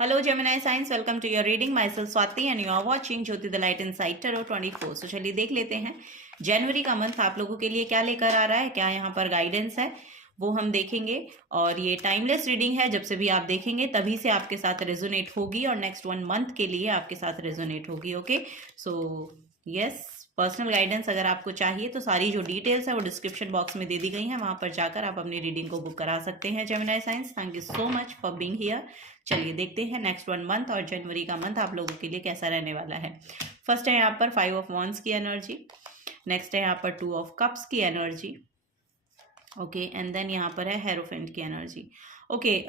Hello Gemini Signs, welcome to your reading. Myself Swati and you are watching Jyoti the Light Inside Tarot 24. तो चलिए देख लेते हैं जनवरी का मंथ आप लोगों के लिए क्या लेकर आ रहा है, क्या यहाँ पर गाइडेंस है वो हम देखेंगे। और ये टाइमलेस रीडिंग है, जब से भी आप देखेंगे तभी से आपके साथ रेजोनेट होगी और नेक्स्ट 1 मंथ के लिए आपके साथ रेजोनेट होगी। Okay, so yes, personal guidance अगर आपको चाहिए तो सारी जो डिटेल्स है वो डिस्क्रिप्शन बॉक्स में दे दी गई हैं, वहां पर जाकर आप अपनी रीडिंग को बुक करा सकते हैं। Gemini science, thank you so much for being here. चलिए देखते हैं नेक्स्ट 1 मंथ और जनवरी का मंथ आप लोगों के लिए कैसा रहने वाला है। फर्स्ट है यहाँ पर 5 ऑफ वॉन्ड्स की एनर्जी, नेक्स्ट है यहाँ पर 2 ऑफ कप्स की एनर्जी, ओके, एंड देन यहाँ पर है हेरोफेंट की एनर्जी। ओके,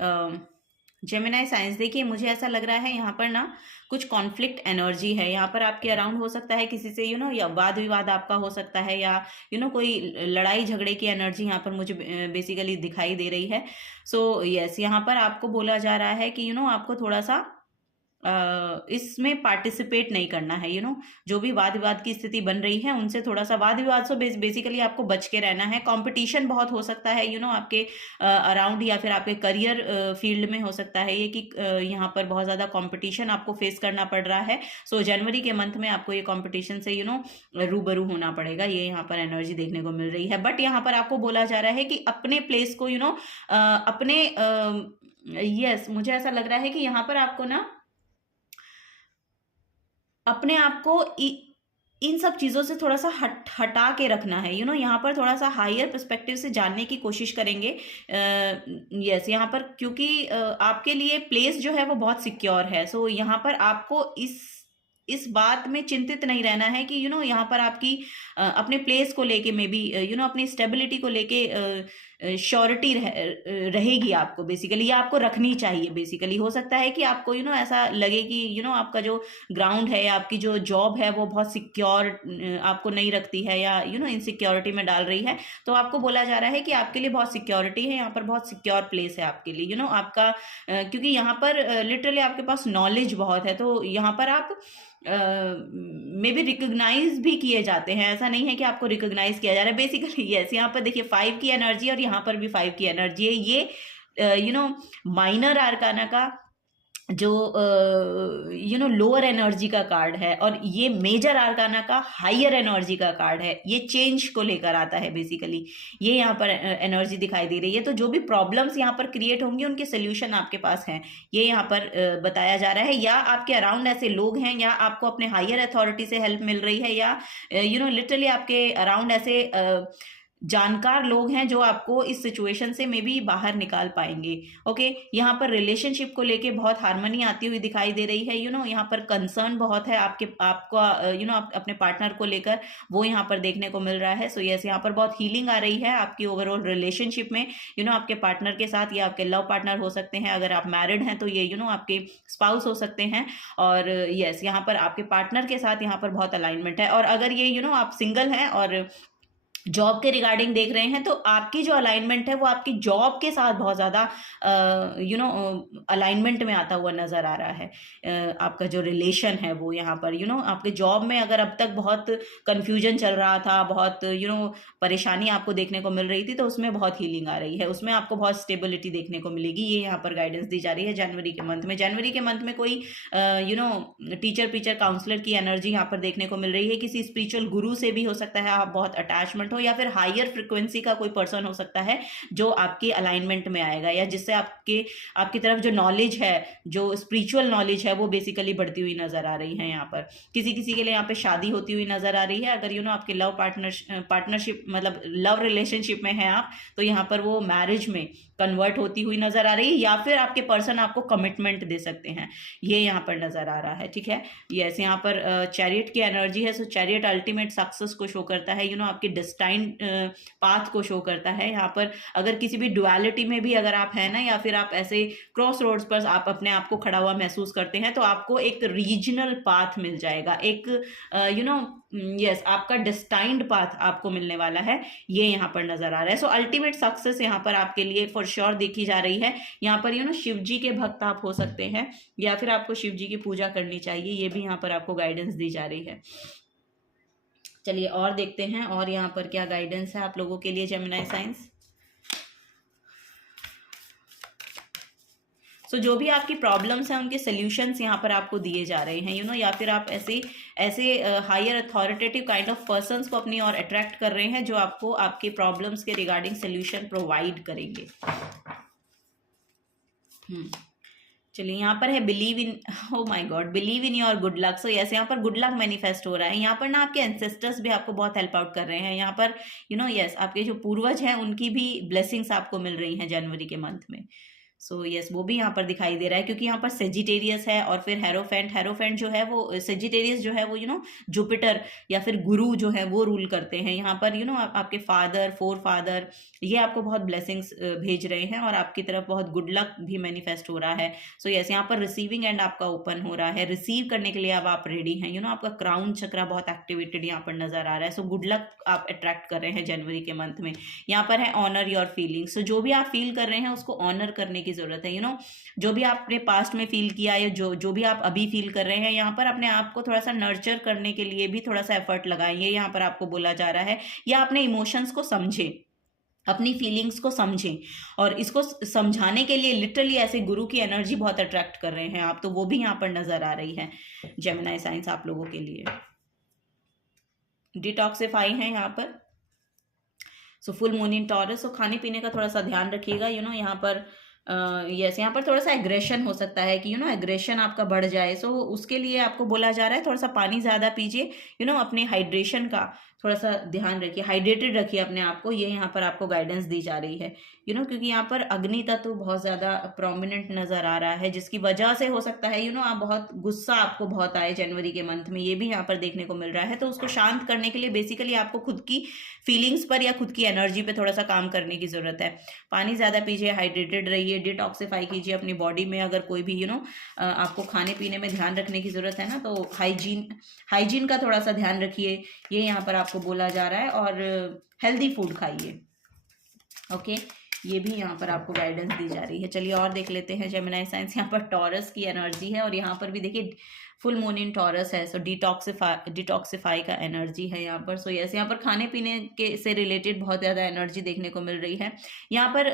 जेमिनी साइंस, देखिए मुझे ऐसा लग रहा है यहाँ पर ना कुछ कॉन्फ्लिक्ट एनर्जी है यहाँ पर आपके अराउंड। हो सकता है किसी से या वाद विवाद आपका हो सकता है, या कोई लड़ाई झगड़े की एनर्जी यहाँ पर मुझे बेसिकली दिखाई दे रही है। सो यस, यहाँ पर आपको बोला जा रहा है कि आपको थोड़ा सा इसमें पार्टिसिपेट नहीं करना है। जो भी वाद विवाद की स्थिति बन रही है उनसे थोड़ा सा, वाद विवाद से बेसिकली आपको बच के रहना है। कंपटीशन बहुत हो सकता है आपके अराउंड, या फिर आपके करियर फील्ड में हो सकता है ये कि यहाँ पर बहुत ज़्यादा कंपटीशन आपको फेस करना पड़ रहा है। सो जनवरी के मंथ में आपको ये कंपटीशन से रूबरू होना पड़ेगा, ये यहाँ पर एनर्जी देखने को मिल रही है। बट यहाँ पर आपको बोला जा रहा है कि अपने प्लेस को अपने यस, मुझे ऐसा लग रहा है कि यहाँ पर आपको ना अपने आप को इन सब चीज़ों से थोड़ा सा हटा के रखना है। यहाँ पर थोड़ा सा हायर पर्सपेक्टिव से जानने की कोशिश करेंगे। यस, यहाँ पर क्योंकि आपके लिए प्लेस जो है वो बहुत सिक्योर है। सो यहाँ पर आपको इस बात में चिंतित नहीं रहना है कि यहाँ पर आपकी अपने प्लेस को लेके मे बी अपनी स्टेबिलिटी को लेके श्योरिटी रहेगी आपको बेसिकली, या आपको रखनी चाहिए बेसिकली। हो सकता है कि आपको ऐसा लगे कि आपका जो ग्राउंड है या आपकी जो जॉब है वो बहुत सिक्योर आपको नहीं रखती है, या इनसिक्योरिटी में डाल रही है। तो आपको बोला जा रहा है कि आपके लिए बहुत सिक्योरिटी है, यहाँ पर बहुत सिक्योर प्लेस है आपके लिए। आपका क्योंकि यहाँ पर लिटरली आपके पास नॉलेज बहुत है, तो यहाँ पर आप मे बी रिकॉग्नाइज भी किए जाते हैं। ऐसा नहीं है कि आपको रिकॉग्नाइज किया जा रहा है बेसिकली। यस, यहाँ पर देखिए 5 की एनर्जी और यहाँ पर भी 5 की एनर्जी है। ये माइनर आर्काना का जो लोअर एनर्जी का कार्ड है, और ये मेजर आर्काना का हायर एनर्जी का कार्ड है। ये चेंज को लेकर आता है बेसिकली, ये यहाँ पर एनर्जी दिखाई दे रही है। तो जो भी प्रॉब्लम्स यहाँ पर क्रिएट होंगी उनके सोल्यूशन आपके पास हैं, ये यहाँ पर बताया जा रहा है। या आपके अराउंड ऐसे लोग हैं, या आपको अपने हायर अथॉरिटी से हेल्प मिल रही है, या लिटरली आपके अराउंड ऐसे जानकार लोग हैं जो आपको इस सिचुएशन से मे बी बाहर निकाल पाएंगे। ओके, यहाँ पर रिलेशनशिप को लेके बहुत हार्मनी आती हुई दिखाई दे रही है। यहाँ पर कंसर्न बहुत है आपका अपने पार्टनर को लेकर, वो यहाँ पर देखने को मिल रहा है। सो यस, यहाँ पर बहुत हीलिंग आ रही है आपकी ओवरऑल रिलेशनशिप में, आपके पार्टनर के साथ, या आपके लव पार्टनर हो सकते हैं। अगर आप मैरिड हैं तो ये आपके स्पाउस हो सकते हैं। और यस, यहाँ पर आपके पार्टनर के साथ यहाँ पर बहुत अलाइनमेंट है। और अगर ये आप सिंगल हैं और जॉब के रिगार्डिंग देख रहे हैं, तो आपकी जो अलाइनमेंट है वो आपकी जॉब के साथ बहुत ज़्यादा अलाइनमेंट में आता हुआ नज़र आ रहा है। आपका जो रिलेशन है वो यहाँ पर आपके जॉब में अगर अब तक बहुत कन्फ्यूजन चल रहा था, बहुत परेशानी आपको देखने को मिल रही थी, तो उसमें बहुत हीलिंग आ रही है, उसमें आपको बहुत स्टेबिलिटी देखने को मिलेगी। ये यहाँ पर गाइडेंस दी जा रही है जनवरी के मंथ में। जनवरी के मंथ में कोई टीचर काउंसलर की एनर्जी यहाँ पर देखने को मिल रही है। किसी स्पिरिचुअल गुरु से भी हो सकता है आप बहुत अटैचमेंट हो, या फिर हायर फ्रिक्वेंसी का कोई पर्सन हो सकता है जो आपके अलाइनमेंट में आएगा, या जिससे आपकी तरफ जो नॉलेज है, जो स्पिरिचुअल नॉलेज है, वो बेसिकली बढ़ती हुई नजर आ रही है। यहाँ पर किसी के लिए यहाँ पे शादी होती हुई नजर आ रही है। अगर आपके लव पार्टनरशिप मतलब लव रिलेशनशिप में है आप, तो यहाँ पर वो मैरिज में कन्वर्ट होती हुई नजर आ रही है, या फिर आपके पर्सन आपको कमिटमेंट दे सकते हैं, ये यहाँ पर नजर आ रहा है। ठीक है, यस, यहाँ पर चैरियट की एनर्जी है। सो चैरियट अल्टीमेट सक्सेस को शो करता है, आपकी डिस्टाइंड पाथ को शो करता है। यहाँ पर अगर किसी भी डुअलिटी में भी अगर आप हैं ना, या फिर आप ऐसे क्रॉस रोड्स पर आप अपने आप को खड़ा हुआ महसूस करते हैं, तो आपको एक रीजनल पाथ मिल जाएगा, एक यस, आपका डिस्टाइंड पाथ आपको मिलने वाला है, ये यहाँ पर नजर आ रहा है। सो अल्टीमेट सक्सेस यहाँ पर आपके लिए फॉर श्योर देखी जा रही है। यहाँ पर शिव जी के भक्त आप हो सकते हैं, या फिर आपको शिव जी की पूजा करनी चाहिए, ये भी यहाँ पर आपको गाइडेंस दी जा रही है। चलिए और देखते हैं और यहाँ पर क्या गाइडेंस है आप लोगों के लिए जेमिनी साइंस। सो जो भी आपकी प्रॉब्लम्स हैं उनके सोल्यूशंस यहाँ पर आपको दिए जा रहे हैं, या फिर आप ऐसे ऐसे higher authoritative kind of persons को अपनी ओर अट्रैक्ट कर रहे हैं जो आपको आपके प्रॉब्लम्स के रिगार्डिंग सोल्यूशन प्रोवाइड करेंगे। चलिए, यहाँ पर है believe in, oh my God, believe in your good luck. So yes, यहाँ पर गुड लक मैनिफेस्ट हो रहा है। यहाँ पर ना आपके एंसेस्टर्स भी आपको बहुत हेल्प आउट कर रहे हैं। यहाँ पर यस, आपके जो पूर्वज हैं उनकी भी ब्लेसिंग्स आपको मिल रही हैं जनवरी के मंथ में। सो यस, वो भी यहाँ पर दिखाई दे रहा है, क्योंकि यहाँ पर सेजिटेरियस है और फिर हेरोफेंट जो है वो, सेजिटेरियस जो है वो जुपिटर या फिर गुरु जो है वो रूल करते हैं यहाँ पर। आपके फादर, फोर फादर, ये आपको बहुत ब्लेसिंग्स भेज रहे हैं और आपकी तरफ बहुत गुड लक भी मैनिफेस्ट हो रहा है। सो यस, यहाँ पर रिसीविंग एंड आपका ओपन हो रहा है, रिसीव करने के लिए अब आप रेडी हैं। आपका क्राउन चक्रा बहुत एक्टिवेटेड यहाँ पर नजर आ रहा है। सो गुड लक आप अट्रैक्ट कर रहे हैं जनवरी के मंथ में। यहाँ पर है ऑनर योर फीलिंग्स। सो जो भी आप फील कर रहे हैं उसको ऑनर करने की जरूरत है। जो भी आपने पास्ट में फील किया या जो भी आप अभी फील कर रहे हैं, यहाँ पर अपने आप को थोड़ा सा नर्चर करने के लिए भी थोड़ा सा एफर्ट लगाइए, यहाँ पर आपको बोला जा रहा है। या अपने इमोशंस को समझें, अपनी फीलिंग्स को समझें, और इसको समझाने के लिए लिटरली ऐसे गुरु की एनर्जी बहुत अट्रैक्ट कर रहे हैं आप, तो वो भी यहाँ पर नजर आ रही है जेमिनी साइंस आप लोगों के लिए। डिटॉक्सिफाई है यहाँ पर। So full moon in Taurus. So खाने पीने का थोड़ा सा ध्यान रखिएगा। यहाँ पर यस, यहाँ पर थोड़ा सा एग्रेशन हो सकता है कि एग्रेशन आपका बढ़ जाए। सो उसके लिए आपको बोला जा रहा है थोड़ा सा पानी ज़्यादा पीजिए। अपने हाइड्रेशन का थोड़ा सा ध्यान रखिए, हाइड्रेटेड रखिए अपने आप को, ये यहाँ पर आपको गाइडेंस दी जा रही है। क्योंकि यहाँ पर अग्नि तत्व बहुत ज़्यादा प्रोमिनेंट नज़र आ रहा है, जिसकी वजह से हो सकता है आप बहुत गुस्सा आपको बहुत आए जनवरी के मंथ में, ये भी यहाँ पर देखने को मिल रहा है। तो उसको शांत करने के लिए बेसिकली आपको खुद की फीलिंग्स पर या खुद की एनर्जी पे थोड़ा सा काम करने की ज़रूरत है। पानी ज़्यादा पीजिए, हाइड्रेटेड रहिए, डिटॉक्सिफाई कीजिए अपनी बॉडी में। अगर कोई भी आपको खाने पीने में ध्यान रखने की ज़रूरत है ना, तो हाइजीन का थोड़ा सा ध्यान रखिए, ये यहाँ पर आपको बोला जा रहा है। और हेल्दी फूड खाइए। ओके, ये भी यहाँ पर आपको गाइडेंस दी जा रही है। चलिए और देख लेते हैं जेमिनी साइंस। यहाँ पर टॉरस की एनर्जी है और यहाँ पर भी देखिए फुल मून इन टॉरस है। सो डिटॉक्सिफाई का एनर्जी है यहाँ पर। सो यस, यहाँ पर खाने पीने के से रिलेटेड बहुत ज़्यादा एनर्जी देखने को मिल रही है। यहाँ पर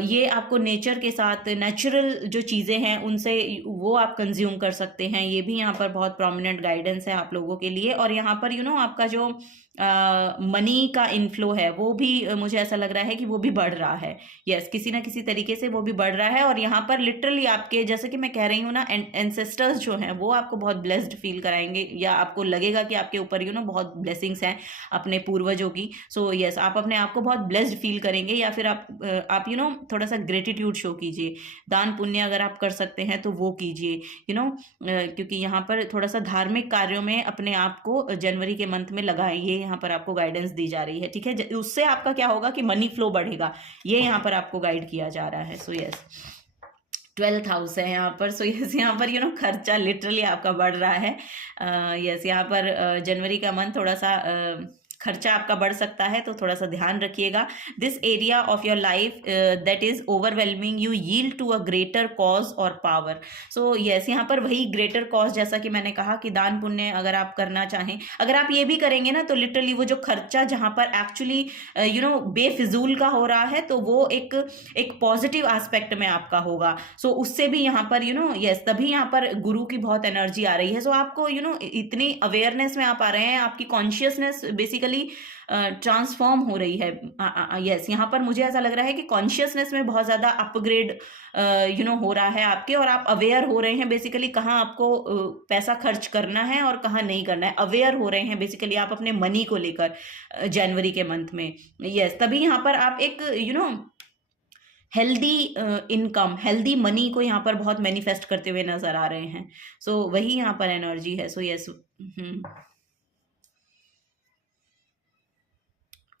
ये आपको नेचर के साथ, नेचुरल जो चीज़ें हैं उनसे वो आप कंज्यूम कर सकते हैं, ये भी यहाँ पर बहुत प्रोमिनेंट गाइडेंस है आप लोगों के लिए। और यहाँ पर आपका जो मनी का इनफ्लो है वो भी मुझे ऐसा लग रहा है कि वो भी बढ़ रहा है। यस, किसी ना किसी तरीके से वो भी बढ़ रहा है। और यहाँ पर लिटरली आपके, जैसे कि मैं कह रही हूँ ना, एंसेस्टर्स जो हैं वो आपको बहुत ब्लेस्ड फील कराएंगे, या आपको लगेगा कि आपके ऊपर बहुत ब्लेसिंग्स हैं अपने पूर्वजों की। सो यस, आप अपने आप को बहुत ब्लेस्ड फील करेंगे। या फिर आप थोड़ा सा ग्रेटिट्यूड शो कीजिए, दान पुण्य अगर आप कर सकते हैं तो वो कीजिए। क्योंकि यहाँ पर थोड़ा सा धार्मिक कार्यों में अपने आप को जनवरी के मंथ में लगाइए, यहाँ पर आपको गाइडेंस दी जा रही है। ठीक है, उससे आपका क्या होगा कि मनी फ्लो बढ़ेगा, ये यहाँ पर आपको गाइड किया जा रहा है। सो यस, 12th हाउस है यहाँ पर। सो यस, यहाँ पर खर्चा लिटरली आपका बढ़ रहा है। यस, यहाँ पर जनवरी का मंथ थोड़ा सा खर्चा आपका बढ़ सकता है, तो थोड़ा सा ध्यान रखिएगा। This area of your life that is overwhelming you yield to a greater cause or power. So yes, यहाँ पर वही ग्रेटर कॉज, जैसा कि मैंने कहा कि दान पुण्य अगर आप करना चाहें, अगर आप ये भी करेंगे ना, तो लिटरली वो जो खर्चा जहाँ पर एक्चुअली बेफिजूल का हो रहा है, तो वो एक पॉजिटिव एस्पेक्ट में आपका होगा। सो उससे भी यहाँ पर यस, तभी यहाँ पर गुरु की बहुत एनर्जी आ रही है। सो आपको इतनी अवेयरनेस में आप आ रहे हैं, आपकी कॉन्शियसनेस बेसिकली ट्रांसफॉर्म हो रही है। यस, यहाँ पर मुझे ऐसा लग रहा है कि कॉन्शियसनेस में बहुत ज़्यादा अपग्रेड हो रहा है आपके, और आप अवेयर हो रहे हैं बेसिकली कहाँ आपको पैसा खर्च करना है और कहाँ नहीं करना है। अवेयर हो रहे हैं बेसिकली आप अपने मनी को लेकर जनवरी के मंथ में। यस, तभी यहाँ पर आप एक हेल्दी इनकम, हेल्दी मनी को यहाँ पर बहुत मैनिफेस्ट करते हुए नजर आ रहे हैं। सो वही यहाँ पर एनर्जी है। सो यस,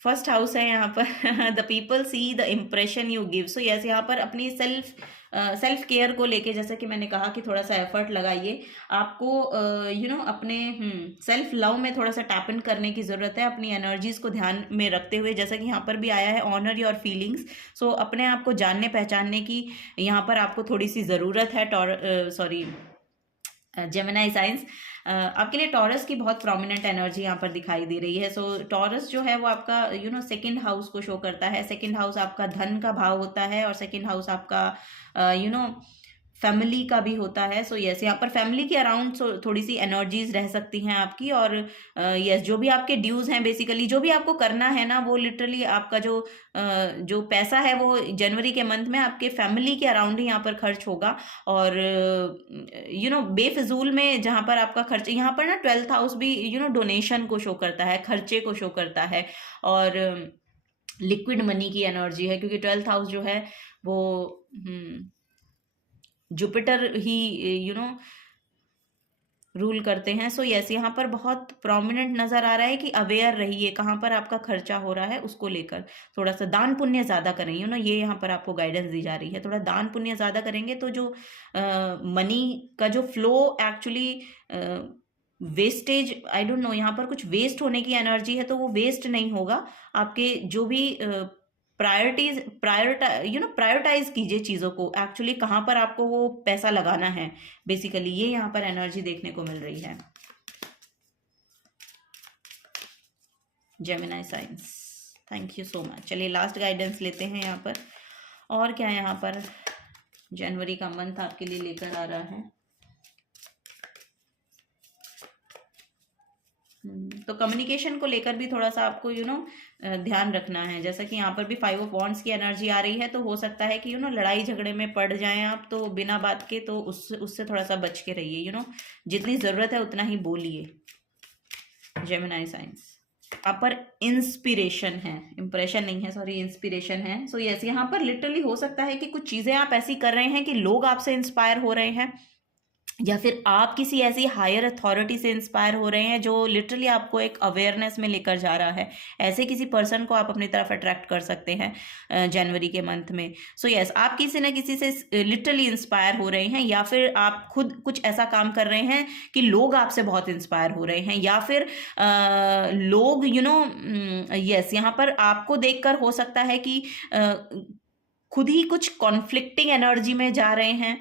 फर्स्ट हाउस है यहाँ पर। The people see the impression you give. So yes, यहाँ पर अपनी सेल्फ केयर को लेके, जैसा कि मैंने कहा कि थोड़ा सा एफर्ट लगाइए आपको। अपने सेल्फ लव में थोड़ा सा टैप इन करने की ज़रूरत है, अपनी एनर्जीज को ध्यान में रखते हुए, जैसा कि यहाँ पर भी आया है ऑनर योर फीलिंग्स। सो अपने आप को जानने पहचानने की यहाँ पर आपको थोड़ी सी ज़रूरत है। जेमिनाई साइंस, आपके लिए टॉरस की बहुत प्रोमिनेंट एनर्जी यहाँ पर दिखाई दे रही है। सो टॉरस जो है वो आपका सेकंड हाउस को शो करता है। सेकंड हाउस आपका धन का भाव होता है और सेकंड हाउस आपका फैमिली का भी होता है। सो यस, यहाँ पर फैमिली के अराउंड थोड़ी सी एनर्जीज रह सकती हैं आपकी। और यस, जो भी आपके ड्यूज हैं, बेसिकली जो भी आपको करना है ना, वो लिटरली आपका जो पैसा है वो जनवरी के मंथ में आपके फैमिली के अराउंड ही यहाँ पर खर्च होगा। और बेफिजूल में जहाँ पर आपका खर्च, यहाँ पर ना 12th हाउस भी डोनेशन को शो करता है, खर्चे को शो करता है। और लिक्विड मनी की एनर्जी है, क्योंकि 12th हाउस जो है वो जुपिटर ही रूल करते हैं। सो यस, यहाँ पर बहुत प्रोमिनेंट नज़र आ रहा है कि अवेयर रहिए कहाँ पर आपका खर्चा हो रहा है, उसको लेकर थोड़ा सा दान पुण्य ज़्यादा करें। ये यहाँ पर आपको गाइडेंस दी जा रही है। थोड़ा दान पुण्य ज़्यादा करेंगे तो जो मनी का जो flow actually wastage, I don't know, यहाँ पर कुछ वेस्ट होने की एनर्जी है, तो वो वेस्ट नहीं होगा। आपके जो भी प्रायोरिटाइज कीजिए चीज़ों को, एक्चुअली कहाँ पर आपको वो पैसा लगाना है, बेसिकली ये यहाँ पर एनर्जी देखने को मिल रही है। Gemini science, thank you so much. चलिए लास्ट गाइडेंस लेते हैं यहाँ पर, और क्या यहाँ पर जनवरी का मंथ आपके लिए लेकर आ रहा है। तो कम्युनिकेशन को लेकर भी थोड़ा सा आपको ध्यान रखना है। जैसा कि यहाँ पर भी 5 ऑफ वॉन्ड्स की एनर्जी आ रही है, तो हो सकता है कि लड़ाई झगड़े में पड़ जाएं आप, तो बिना बात के, तो उससे थोड़ा सा बच के रहिए। जितनी ज़रूरत है उतना ही बोलिए। जेमिनाई साइंस, यहाँ पर इंस्पिरेशन है, इंप्रेशन नहीं है, सॉरी, इंस्पिरेशन है। सो यस, यहाँ पर लिटरली हो सकता है कि कुछ चीज़ें आप ऐसी कर रहे हैं कि लोग आपसे इंस्पायर हो रहे हैं, या फिर आप किसी ऐसी हायर अथॉरिटी से इंस्पायर हो रहे हैं जो लिटरली आपको एक अवेयरनेस में लेकर जा रहा है। ऐसे किसी पर्सन को आप अपनी तरफ अट्रैक्ट कर सकते हैं जनवरी के मंथ में। सो यस, आप किसी न किसी से लिटरली इंस्पायर हो रहे हैं, या फिर आप खुद कुछ ऐसा काम कर रहे हैं कि लोग आपसे बहुत इंस्पायर हो रहे हैं, या फिर लोग यस, यहाँ पर आपको देखकर हो सकता है कि खुद ही कुछ कॉन्फ्लिक्टिंग एनर्जी में जा रहे हैं।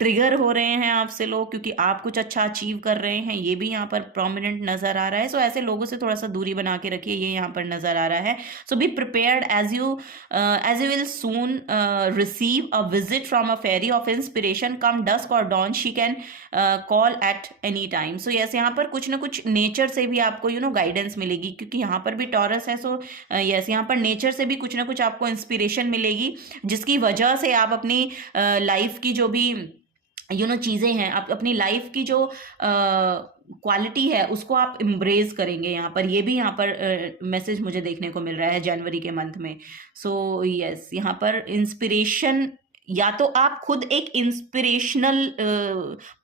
ट्रिगर हो रहे हैं आपसे लोग, क्योंकि आप कुछ अच्छा अचीव कर रहे हैं, ये भी यहाँ पर प्रोमिनेंट नज़र आ रहा है। सो ऐसे लोगों से थोड़ा सा दूरी बना के रखिए, ये यहाँ पर नज़र आ रहा है। So be prepared as you will soon receive a visit from a fairy of inspiration come dusk or dawn, she can call at any time. So yes, यहाँ पर कुछ ना कुछ नेचर से भी आपको गाइडेंस मिलेगी, क्योंकि यहाँ पर भी टॉरस है। सो यस, यहाँ पर नेचर से भी कुछ ना कुछ आपको इंस्पिरेशन मिलेगी, जिसकी वजह से आप अपनी लाइफ की जो भी चीज़ें हैं, आप अपनी लाइफ की जो क्वालिटी है उसको आप इम्ब्रेस करेंगे। यहाँ पर ये भी यहाँ पर मैसेज मुझे देखने को मिल रहा है जनवरी के मंथ में। सो यस, यहाँ पर इंस्पिरेशन, या तो आप खुद एक इंस्पिरेशनल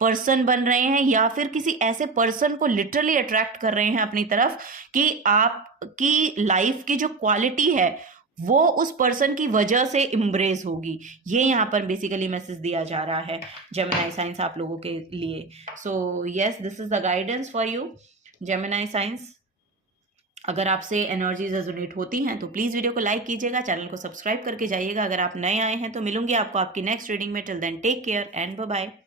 पर्सन बन रहे हैं, या फिर किसी ऐसे पर्सन को लिटरली अट्रैक्ट कर रहे हैं अपनी तरफ कि आपकी लाइफ की जो क्वालिटी है वो उस पर्सन की वजह से इम्ब्रेस होगी। ये यहाँ पर बेसिकली मैसेज दिया जा रहा है जेमिनाई साइंस आप लोगों के लिए। So yes, this is the guidance for you Gemini science. अगर आपसे एनर्जीज रेजोनेट होती हैं तो प्लीज़ वीडियो को लाइक कीजिएगा, चैनल को सब्सक्राइब करके जाइएगा। अगर आप नए आए हैं तो मिलूंगी आपको आपकी नेक्स्ट रीडिंग में। Till then take care and bye bye.